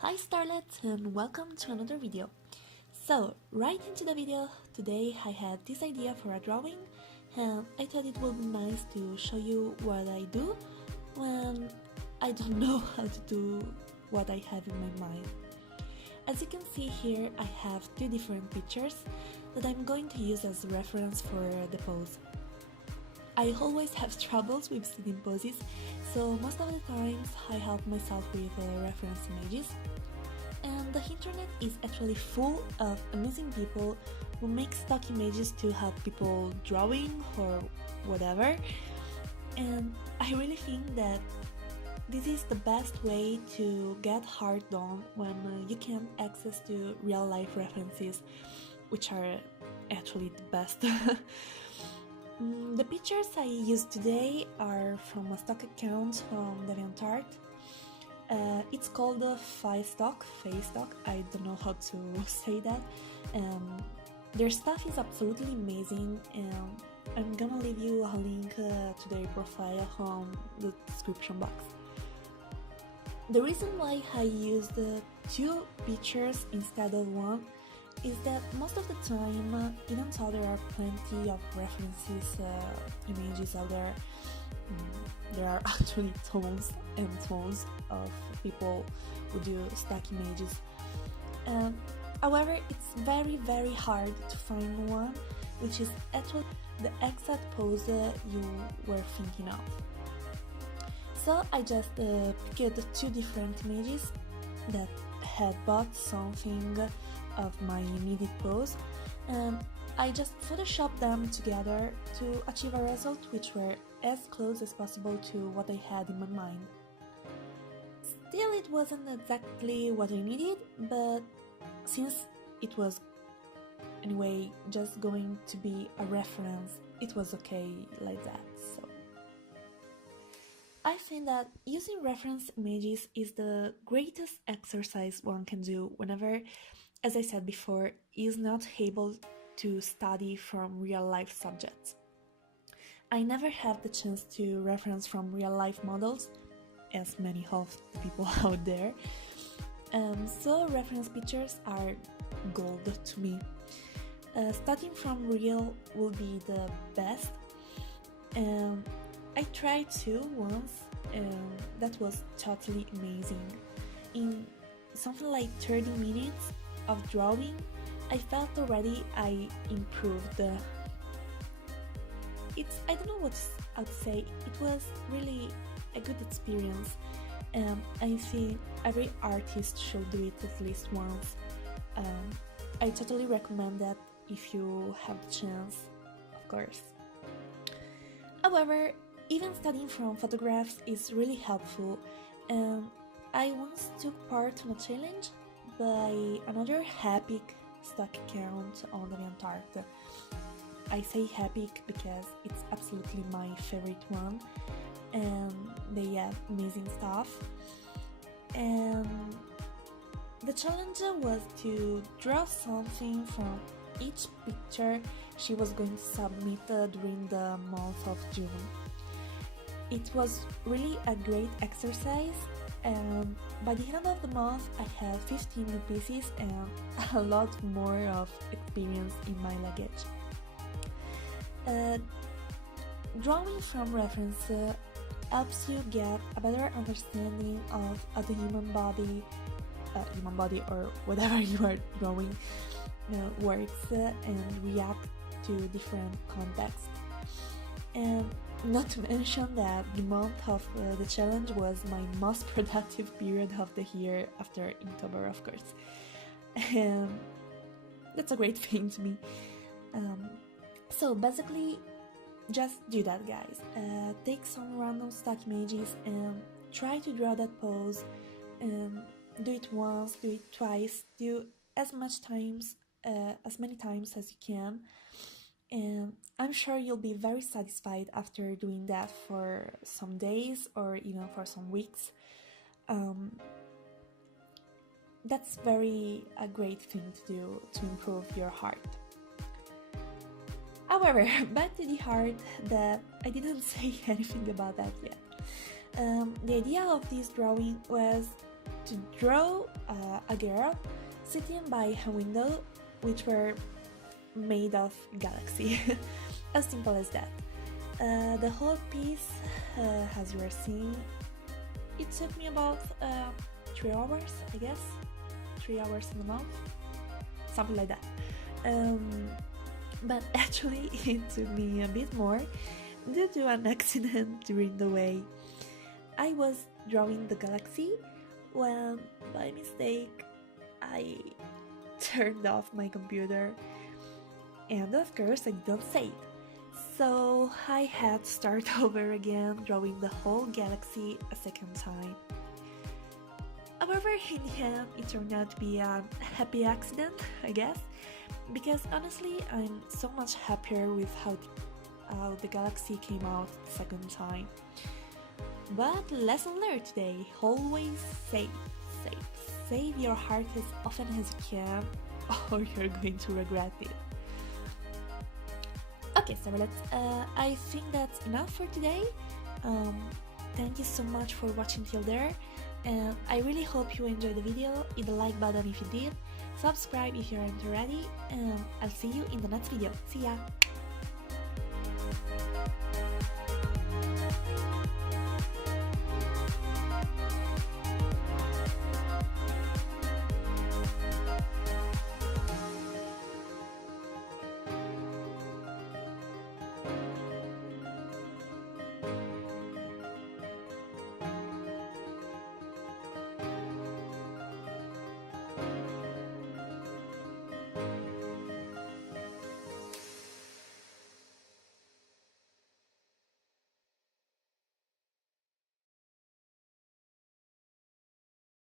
Hi Starlets and welcome to another video. So, right into the video, today I had this idea for a drawing and I thought it would be nice to show you what I do when I don't know how to do what I have in my mind. As you can see here, I have two different pictures that I'm going to use as reference for the pose. I always have troubles with sitting poses, so most of the times I help myself with reference images. And the internet is actually full of amazing people who make stock images to help people drawing or whatever. And I really think that this is the best way to get art done when you can access to real life references, which are actually the best. The pictures I used today are from a stock account from DeviantArt. It's called Facestock, I don't know how to say that. Their stuff is absolutely amazing and I'm gonna leave you a link to their profile on the description box. The reason why I used two pictures instead of one is that most of the time, even though there are plenty of references, images out there, there are actually tons and tons of people who do stock images. However, it's very hard to find one which is actually the exact pose you were thinking of. So I just picked two different images that had both something of my needed pose, and I just photoshopped them together to achieve a result which were as close as possible to what I had in my mind. Still, it wasn't exactly what I needed, but since it was anyway just going to be a reference, it was okay like that. So I think that using reference images is the greatest exercise one can do whenever, as I said before, is not able to study from real-life subjects. I never had the chance to reference from real-life models, as many of the people out there, so reference pictures are gold to me. Studying from real will be the best. I tried to once, and that was totally amazing. In something like 30 minutes of drawing, I felt already I improved. I don't know what to say, it was really a good experience, and I think every artist should do it at least once. I totally recommend that if you have the chance, of course. However, even studying from photographs is really helpful, and I once took part in a challenge by another Epic stock account on DeviantArt. I say Epic because it's absolutely my favorite one, and they have amazing stuff. And the challenge was to draw something from each picture she was going to submit during the month of June. It was really a great exercise, and by the end of the month I have 15 new pieces and a lot more of experience in my luggage. Drawing from reference helps you get a better understanding of how the human body or whatever you are drawing works and react to different contexts. And not to mention that the month of the challenge was my most productive period of the year after October, of course. And that's a great thing to me. So basically, just do that, guys. Take some random stock images and try to draw that pose. Do it once, do it twice, do as many times as you can. And I'm sure you'll be very satisfied after doing that for some days or even for some weeks. That's a great thing to do to improve your art. However, back to the art, that I didn't say anything about that yet. The idea of this drawing was to draw a girl sitting by a window which were made of galaxy. As simple as that. The whole piece, as you are seeing, it took me about 3 hours, I guess. 3 hours in a month, something like that. But actually it took me a bit more due to an accident during the way. I was drawing the galaxy when by mistake I turned off my computer, and of course I didn't save. So I had to start over again, drawing the whole galaxy a second time. However, in the end, it turned out to be a happy accident, I guess, because honestly, I'm so much happier with how the galaxy came out the second time. But lesson learned today, always save your heart as often as you can, or you're going to regret it. Okay, so I think that's enough for today. Thank you so much for watching till there, and I really hope you enjoyed the video. Hit the like button if you did, subscribe if you aren't already, and I'll see you in the next video. See ya!